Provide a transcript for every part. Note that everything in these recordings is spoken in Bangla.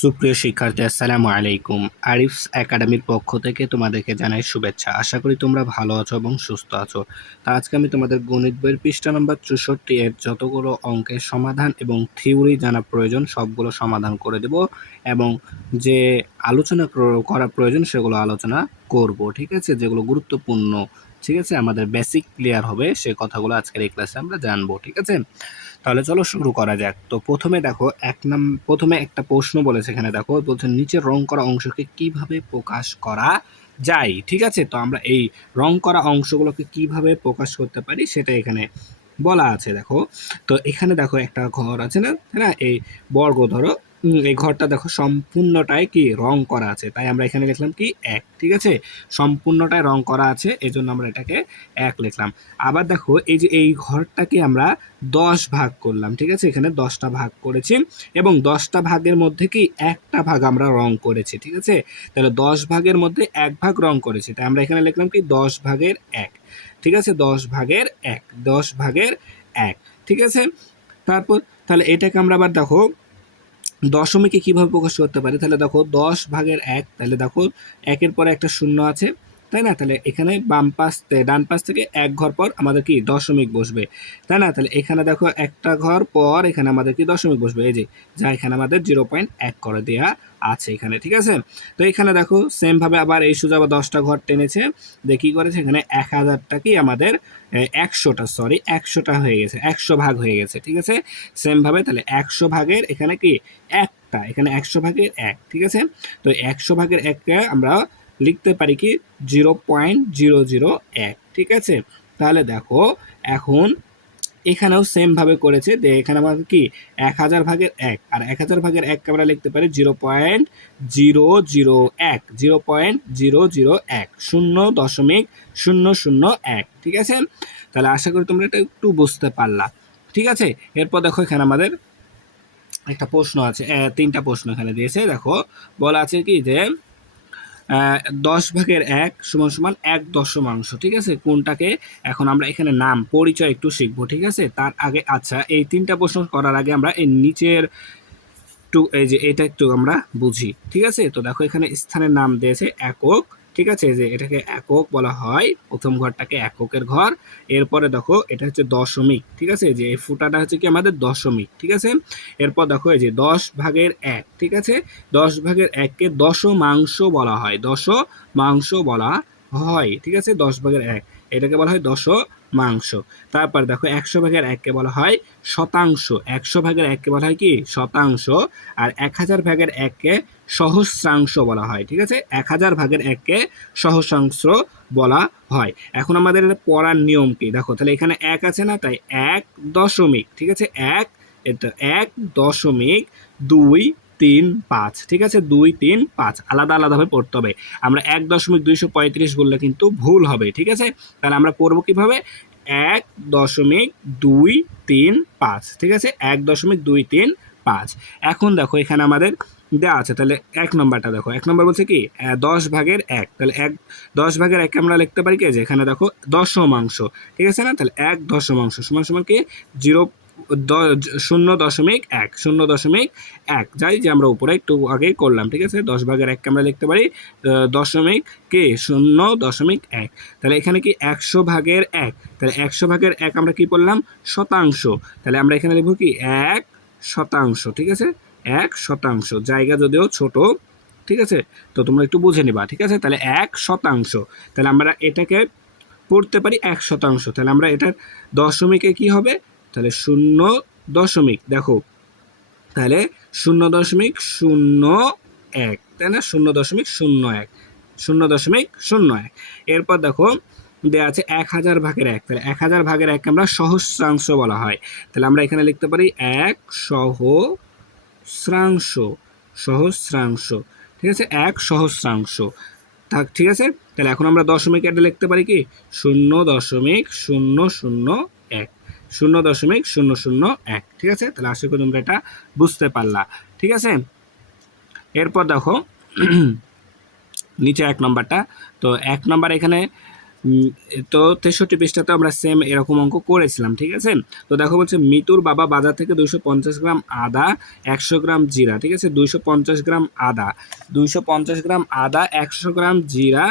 সুপ্রিয় শিক্ষার্থী, আসসালামু আলাইকুম। আরিফস একাডেমির পক্ষ থেকে তোমাদেরকে জানাই শুভেচ্ছা। আশা করি তোমরা ভালো আছো এবং সুস্থ আছো। তা আজকে আমি তোমাদের গণিত বইয়ের পৃষ্ঠা নম্বর 64 এর যতগুলো অঙ্কের সমাধান এবং থিওরি জানা প্রয়োজন সবগুলো সমাধান করে দেব এবং যে আলোচনা করা প্রয়োজন সেগুলো আলোচনা করব। ঠিক আছে, যেগুলো গুরুত্বপূর্ণ, ঠিক আছে, আমাদের বেসিক ক্লিয়ার হবে সে কথাগুলো আজকের এই ক্লাসে আমরা জানবো। ঠিক আছে, তাহলে চলো শুরু করা যাক। তো প্রথমে দেখো প্রথমে একটা প্রশ্ন বলেছে, এখানে দেখো বলছে নিচে রং করা অংশকে কিভাবে প্রকাশ করা যায়। ঠিক আছে, তো আমরা এই রং করা অংশগুলোকে কিভাবে প্রকাশ করতে পারি সেটা এখানে বলা আছে। দেখো, তো এখানে দেখো একটা ঘর আছে না, তাই না, এই বর্গ ধরো, এই ঘরটা দেখো সম্পূর্ণটাই কি রং করা আছে, তাই আমরা এখানে লিখলাম কি এক। ঠিক আছে, সম্পূর্ণটাই রং করা আছে, এই জন্য আমরা এটাকে এক লিখলাম। আবার দেখো এই যে এই ঘরটাকে আমরা 10 ভাগ করলাম। ঠিক আছে, এখানে 10টা ভাগ করেছি এবং 10টা ভাগের মধ্যে কি একটা ভাগ আমরা রং করেছি। ঠিক আছে, তাহলে 10 ভাগের মধ্যে এক ভাগ রং করেছি, তাই আমরা এখানে লিখলাম কি 10 ভাগের এক। ঠিক আছে, 10 ভাগের এক, 10 ভাগের এক। ঠিক আছে, তারপর তাহলে এটাকে আমরা আবার দেখো দশমিকে কিভাবে প্রকাশ করতে পারি। তাহলে দেখো 10 ভাগের এক, তাহলে দেখো একের পরে একটা শূন্য আছে, তাই না, তাহলে এখানে ডান পাশ থেকে এক ঘর পর আমাদের কি দশমিক বসবে, তাই না, তাহলে এখানে দেখো একটা ঘর পর এখানে আমাদের কি দশমিক বসবে, এই যে যা এখানে আমাদের 0.1 করে দেওয়া আছে এখানে। ঠিক আছে, তো এখানে দেখো সেম ভাবে আবার এই সোজা আবার 10টা ঘর টেনেছে, দিয়ে কি করেছে এখানে 1000টা কি আমাদের 100টা হয়ে গেছে, 100 ভাগ হয়ে গেছে। ঠিক আছে, সেম ভাবে তাহলে 100 ভাগের এখানে কি একটা, এখানে 100 ভাগের এক। ঠিক আছে, তো 100 ভাগের এককে আমরা লিখতে পারি কি 0.001। ঠিক আছে, তাহলে দেখো এখন এখানেও সেম ভাবে করেছে, এখানে আমাদের কি 1000 ভাগের এক, আর 1000 ভাগের এক আমরা লিখতে পারি 0.001, 0.001, 0.001। ঠিক আছে, তাহলে আশা করি তোমরা এটা একটু বুঝতে পারলা। ঠিক আছে, এরপর দেখো এখানে আমাদের একটা প্রশ্ন আছে, 3টা প্রশ্ন এখানে দিয়েছে। দেখো বলা আছে কি যে 10 ভাগের এক সমান সমান 1 দশমাংশ। ঠিক আছে, কোনটাকে এখন আমরা এখানে নাম পরিচয় একটু শিখবো। ঠিক আছে, তার আগে আচ্ছা এই 3টা প্রশ্ন করার আগে আমরা এই নিচের একটু এই যে এটা একটু আমরা বুঝি। ঠিক আছে, তো দেখো এখানে স্থানের নাম দিয়েছে একক। ঠিক আছে, যে এটাকে একক বলা হয়, প্রথম ঘরটাকে এককের ঘর। এরপরে দেখো এটা হচ্ছে দশমিক। ঠিক আছে, যে এই ফুটাটা হচ্ছে কি আমাদের দশমিক। ঠিক আছে, এরপর দেখো এই যে 10 ভাগের এক। ঠিক আছে, 10 ভাগের এককে দশমাংশ বলা হয়, দশমাংশ বলা হয়। ঠিক আছে, 10 ভাগের এক এটাকে বলা হয় দশমাংশ। তারপর দেখো 100 ভাগের এককে বলা হয় শতাংশ, 100 ভাগের এককে বলা হয় কি শতাংশ, আর 1000 ভাগের এককে সহস্রাংশ বলা হয়। ঠিক আছে, 1000 ভাগের এককে সহস্রাংশ বলা হয়। এখন আমাদের এটা পড়ার নিয়ম কি দেখো, তাহলে এখানে এক আছে না, তাই 1 দশমিক। ঠিক আছে, এটা 1.235। ঠিক আছে, 235 আলাদা আলাদাভাবে পড়তে হবে। আমরা 1.235 বললে কিন্তু ভুল হবে। ঠিক আছে, তাহলে আমরা পড়বো কিভাবে, 1.235। ঠিক আছে, 1.235। এখন দেখো এখানে আমাদের দেওয়া আছে, তাহলে এক নম্বরটা দেখো, এক নম্বর বলছে কি 10 ভাগের এক, তাহলে 10 ভাগের এক আমরা লিখতে পারি কি যে এখানে দেখো দশমাংশ। ঠিক আছে না, তাহলে 1 দশমাংশ সমান সমান কি 0.1, 0.1, যাই যে আমরা উপরে একটু আগেই করলাম। ঠিক আছে, 10 ভাগের এককে আমরা লিখতে পারি দশমিক কি 0.1। তাহলে এখানে কি 100 ভাগের এক, তাহলে 100 ভাগের এক আমরা কি বললাম শতাংশ, তাহলে আমরা এখানে লিখবো কি 1 শতাংশ। ঠিক আছে, 1 শতাংশ, জায়গা যদিও ছোট। ঠিক আছে, তো তোমরা একটু বুঝে নিবা। ঠিক আছে, তাহলে 1 শতাংশ, তাহলে আমরা এটাকে পড়তে পারি 1 শতাংশ, তাহলে আমরা এটার দশমিকে কি হবে, তাহলে 0 দশমিক, দেখো তাহলে 0.01, তাই না, 0.01, 0.01। এরপর দেখো দেওয়া আছে 1000 ভাগের এক, তাহলে 1000 ভাগের এক আমরা সহস্রাংশ বলা হয়, তাহলে আমরা এখানে লিখতে পারি 1 সহস্রাংশ, সহস্রাংশ। ঠিক আছে, 1 সহস্রাংশ। ঠিক আছে, তাহলে এখন আমরা দশমিক এটা লিখতে পারি কি 0.001, 0.001। ঠিক আছে, তাহলে আশা করি তোমরা এটা বুঝতে পারলা। ঠিক আছে, এরপর দেখো নিচে এক নম্বরটা, তো এক নম্বর এখানে তো 63 পৃষ্ঠাতে আমরা সেম এরকম অঙ্ক করেছিলাম, ঠিক আছে। তো দেখো বলছে মিতুর বাবা বাজার থেকে 250 গ্রাম আদা, 100 গ্রাম জিরা, ঠিক আছে। 250 গ্রাম আদা, 250 গ্রাম আদা, 100 গ্রাম জিরা,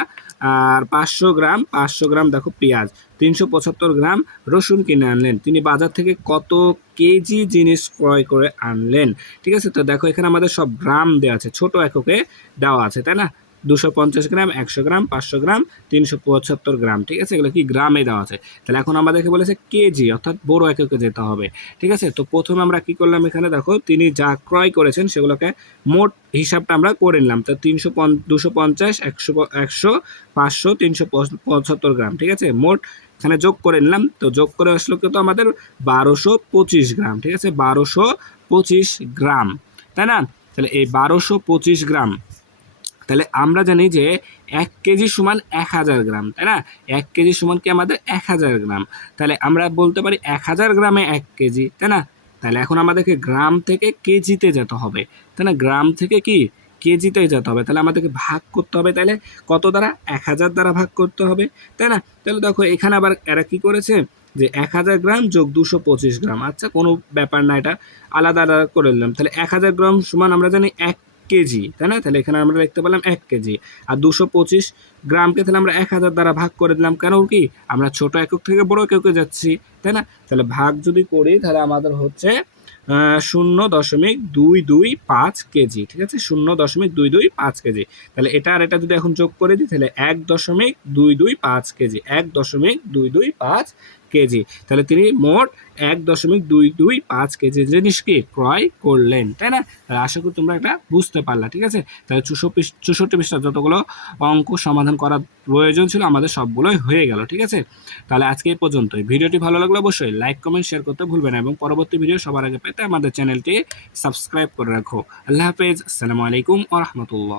আর 500 গ্রাম দেখো পেঁয়াজ, 375 গ্রাম রসুন কিনে আনলেন। তিনি বাজার থেকে কত কেজি জিনিস ক্রয় করে আনলেন, ঠিক আছে। তো দেখো এখানে আমাদের সব গ্রাম দেওয়া আছে, ছোট এককে দেওয়া আছে, তাই না। 250 গ্রাম, 100 গ্রাম, 500 গ্রাম, 375 গ্রাম, ঠিক আছে। এগুলো কি গ্রামে দেওয়া আছে। তাহলে এখন আমাদেরকে বলেছে কেজি, অর্থাৎ বড় এককে যেতে হবে, ঠিক আছে। তো প্রথমে আমরা কি করলাম, এখানে দেখো তিনি যা ক্রয় করেছেন সেগুলোকে মোট হিসাবটা আমরা করে নিলাম। তো 250, 100, 500, 375 গ্রাম, ঠিক আছে। মোট এখানে যোগ করে নিলাম। তো যোগ করে আসলো কিন্তু আমাদের 1225 গ্রাম, ঠিক আছে। 1225 গ্রাম, তাই না। তাহলে এই 1225 গ্রাম, তাহলে আমরা জানি যে 1 কেজি সমান 1000 গ্রাম, তাই না। 1 কেজি সমান কি আমাদের 1000 গ্রাম। তাহলে আমরা বলতে পারি 1000 গ্রামে 1 কেজি, তাই না। তাহলে এখন আমাদেরকে গ্রাম থেকে কেজিতে যেতে হবে, তাই না। গ্রাম থেকে কি কেজিতে যেতে হবে। তাহলে আমাদেরকে ভাগ করতে হবে, তাহলে কত দ্বারা, 1000 দ্বারা ভাগ করতে হবে, তাই না। তাহলে দেখো এখানে আবার এরা কি করেছে যে 1000 গ্রাম যোগ 225 গ্রাম, আচ্ছা কোনো ব্যাপার না, এটা আলাদা আলাদা করে নিলাম। তাহলে 1000 গ্রাম সমান আমরা জানি 1 কেজি, তাই না। তাহলে এখানে আমরা লিখতে পারলাম 1 কেজি। আর 225 গ্রামকে তাহলে আমরা 1000 দ্বারা ভাগ করে দিলাম, কেন কি আমরা ছোট একক থেকে বড় এককে যাচ্ছি, তাই না। তাহলে ভাগ যদি করি তাহলে আমাদের হচ্ছে 0.225 কেজি, ঠিক আছে। 0.225 কেজি। তাহলে এটা আর এটা যদি এখন যোগ করে দিই তাহলে 1.225 কেজি, 1.225 কেজি। তাহলে তিনি মোট 1.225 কেজি জিনিস কি ক্রয় করলেন, তাই না। তাহলে আশা করি তোমরা এটা বুঝতে পারলা, ঠিক আছে। তাহলে 64 পৃষ্ঠা যতগুলো অঙ্ক সমাধান করার প্রয়োজন ছিল আমাদের সবগুলোই হয়ে গেল, ঠিক আছে। তাহলে আজকে এই পর্যন্তই। ভিডিওটি ভালো লাগলে অবশ্যই লাইক, কমেন্ট, শেয়ার করতে ভুলবেন না এবং পরবর্তী ভিডিও সবার আগে পেতে আমাদের চ্যানেলটি সাবস্ক্রাইব করে রাখো। আল্লাহ হাফেজ, আসসালামু আলাইকুম ওয়া রাহমাতুল্লাহ।